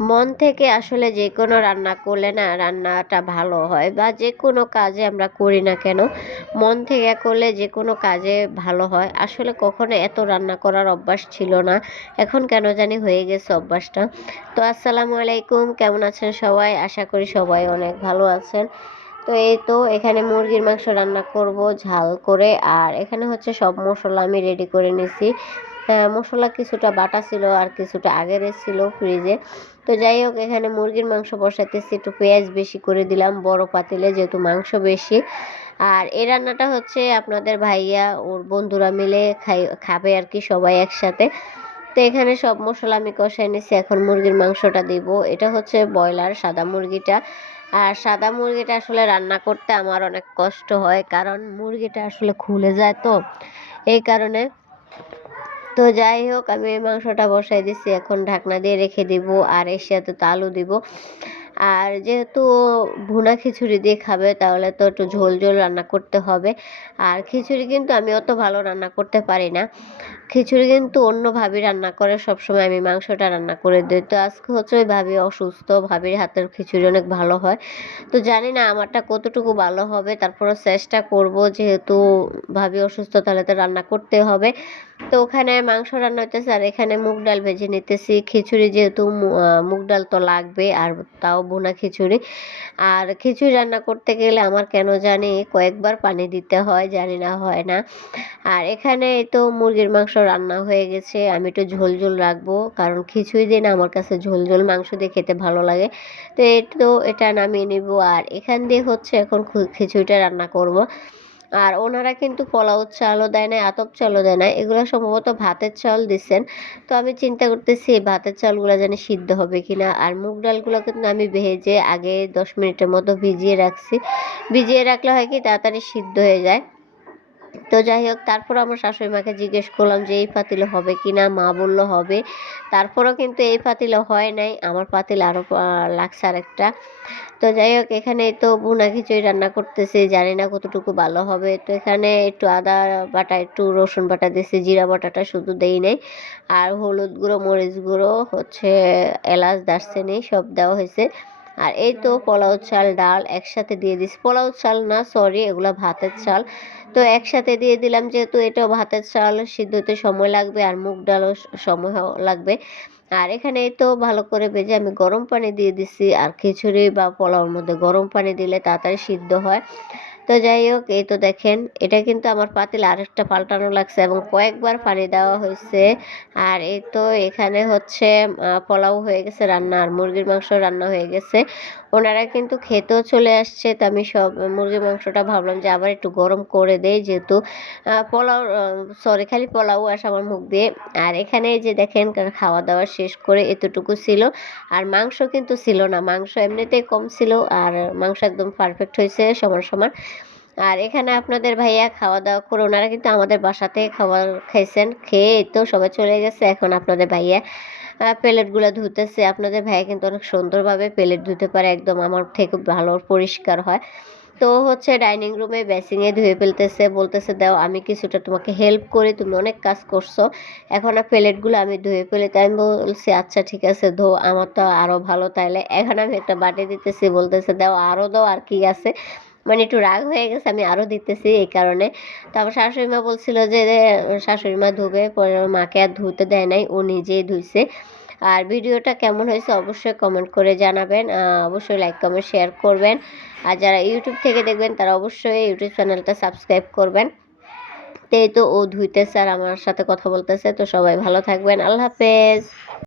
মন থেকে আসলে যেকোনো রান্না করলে না রান্নাটা ভালো হয়, বা যেকোনো কাজে আমরা করি না কেন মন থেকে করলে যেকোনো কাজে ভালো হয়। আসলে কখনো এত রান্না করার অভ্যাস ছিল না, এখন কেন জানি হয়ে গেছে অভ্যাসটা। তো আসসালামু আলাইকুম, কেমন আছেন সবাই? আশা করি সবাই অনেক ভালো আছেন। তো এই তো এখানে মুরগির মাংস রান্না করব ঝাল করে, আর এখানে হচ্ছে সব মশলা আমি রেডি করে নিছি। মশলা কিছুটা বাটা ছিল আর কিছুটা আগের ছিল ফ্রিজে। তো যাই হোক, এখানে মুরগির মাংস বসাইতেছি, একটু পেঁয়াজ বেশি করে দিলাম বড় পাতিলে যেহেতু মাংস বেশি। আর এই রান্নাটা হচ্ছে আপনাদের ভাইয়া ওর বন্ধুরা মিলে খাবে আর কি, সবাই একসাথে। তো এখানে সব মশলা আমি কষাই নিছি, এখন মুরগির মাংসটা দিব। এটা হচ্ছে ব্রয়লার সাদা মুরগিটা। আর সাদা মুরগিটা আসলে রান্না করতে আমার অনেক কষ্ট হয়, কারণ মুরগিটা আসলে খুলে যায়, তো এই কারণে। তো যাই হোক, আমি এই মাংসটা বসাই দিছি, এখন ঢাকনা দিয়ে রেখে দিব। আর এর সাথে তো আলু দিব। আর যেহেতু ভুনা খিচুড়ি দিয়ে খাবে, তাহলে তো একটু ঝোল ঝোল রান্না করতে হবে। আর খিচুড়ি কিন্তু আমি অত ভালো রান্না করতে পারি না। খিচুড়ি কিন্তু অন্য ভাবি রান্না করে, সবসময় আমি মাংসটা রান্না করে দিই। তো আজকে হচ্ছে ওই ভাবি অসুস্থ, ভাবির হাতের খিচুড়ি অনেক ভালো হয়। তো জানি না আমারটা কতটুকু ভালো হবে, তারপরও চেষ্টা করব, যেহেতু ভাবি অসুস্থ তাহলে তো রান্না করতে হবে। তো ওখানে মাংস রান্না হইতেছে, আর এখানে মুগ ডাল ভেজে নিতেছি। খিচুড়ি যেহেতু মুগ ডাল তো লাগবে, আর তাও ভুনা খিচুড়ি। আর খিচুড়ি রান্না করতে গেলে আমার কেন জানি কয়েকবার পানি দিতে হয়, জানি না হয় না। আর এখানে এই তো মুরগির মাংস রান্না হয়ে গেছে, আমি একটু ঝোল ঝোল রাখবো, কারণ খিচুড়ি দিয়ে না আমার কাছে ঝোল ঝোল মাংস দিয়ে খেতে ভালো লাগে। তো এই তো এটা নামিয়ে নিব, আর এখান দিয়ে হচ্ছে এখন খিচুড়িটা রান্না করব। আর ওনারা কিন্তু পোলাও চালও দেয় না, আতপ চালও দেয় না, এগুলো সম্ভবত ভাতের চাল দিচ্ছেন। তো আমি চিন্তা করতেছি এই ভাতের চালগুলো জানি সিদ্ধ হবে কিনা। আর মুগ ডালগুলো কিন্তু আমি ভেজে আগে 10 মিনিটের মতো ভিজিয়ে রাখছি। ভিজিয়ে রাখলে হয় কি তাড়াতাড়ি সিদ্ধ হয়ে যায়। তো যাই হোক, তারপর আমার শাশুড়ি মাকে জিজ্ঞেস করলাম যে এই পাতিলে হবে কি না, মা বলল হবে। তারপরও কিন্তু এই পাতিলে হয় নাই, আমার পাতিল আরও লাগছে আরেকটা। তো যাই হোক, এখানে তো ভুনা খিচুড়ি রান্না করতেছি, জানি না কতটুকু ভালো হবে। তো এখানে একটু আদা বাটা, একটু রসুন বাটা দিয়েছি, জিরা বাটাটা শুধু দেই নাই। আর হলুদ গুঁড়ো, মরিচ গুঁড়ো, হচ্ছে এলাচ, দারচিনি সব দেওয়া হয়েছে। আর এই তো পোলাও চাল ডাল একসাথে দিয়ে দিছি, পোলাও চাল না সরি, এগুলা ভাতের চাল। তো একসাথে দিয়ে দিলাম, যেহেতু এটাও ভাতের চাল, সিদ্ধ হতে সময় লাগবে, আর মুগ ডালও সময় লাগবে। আর এখানে এই তো ভালো করে ভেজে আমি গরম পানি দিয়ে দিছি। আর খিচুড়ি বা পোলাওর মধ্যে গরম পানি দিলে তাড়াতাড়ি সিদ্ধ হয়। তো যাই হোক, এই তো দেখেন, এটা কিন্তু আমার পাতিল আরেকটা পাল্টানো লাগছে এবং কয়েকবার পানি দেওয়া হয়েছে। আর এই তো এখানে হচ্ছে পোলাও হয়ে গেছে রান্না, আর মুরগির মাংস রান্না হয়ে গেছে। ওনারা কিন্তু খেতেও চলে আসছে। তো আমি সব মুরগির মাংসটা ভাবলাম যে আবার একটু গরম করে দেই, যেহেতু পোলাও, সরি, খালি পোলাও আসে আমার মুখ দিয়ে। আর এখানে যে দেখেন, খাওয়া দাওয়া শেষ করে এতটুকু ছিল। আর মাংস কিন্তু ছিল না, মাংস এমনিতেই কম ছিল, আর মাংস একদম পারফেক্ট হয়েছে, সমান সমান। আর এখানে আপনাদের ভাইয়া খাওয়া দাওয়া করে, ওনারা কিন্তু আমাদের বাসাতে খাবার খাইছেন, খেয়ে এই তো সবাই চলে গেছে। এখন আপনাদের ভাইয়া প্লেটগুলো ধুতেছে। আপনাদের ভাইয়া কিন্তু অনেক সুন্দরভাবে প্লেট ধুতে পারে, একদম আমার থেকে ভালো পরিষ্কার হয়। তো হচ্ছে ডাইনিং রুমে বেসিংয়ে ধুয়ে ফেলতেছে, বলতেছে দাও আমি কিছুটা তোমাকে হেল্প করি, তুমি অনেক কাজ করছো, এখন আর প্লেটগুলো আমি ধুয়ে ফেলি। তাই আমি বলছি আচ্ছা ঠিক আছে ধো, আমার তো আরও ভালো। তাইলে এখন আমি একটা বাটি দিতেছি, বলতেছে দাও আরও দাও, আর কি আছে, মানে একটু রাগ হয়ে গেছে, আমি আরও দিতেছি এই কারণে। তারপর শাশুড়ি মা বলছিল যে শাশুড়ি মা ধুবে, পরে মাকে আর ধুতে দেয় নাই, ও নিজেই ধুইছে। আর ভিডিওটা কেমন হয়েছে অবশ্যই কমেন্ট করে জানাবেন, অবশ্যই লাইক কমেন্ট শেয়ার করবেন। আর যারা ইউটিউব থেকে দেখবেন তারা অবশ্যই ইউটিউব চ্যানেলটা সাবস্ক্রাইব করবেন। তো এই তো ও ধুইতেছে আর আমার সাথে কথা বলতেছে। তো সবাই ভালো থাকবেন, আল্লাহ হাফেজ।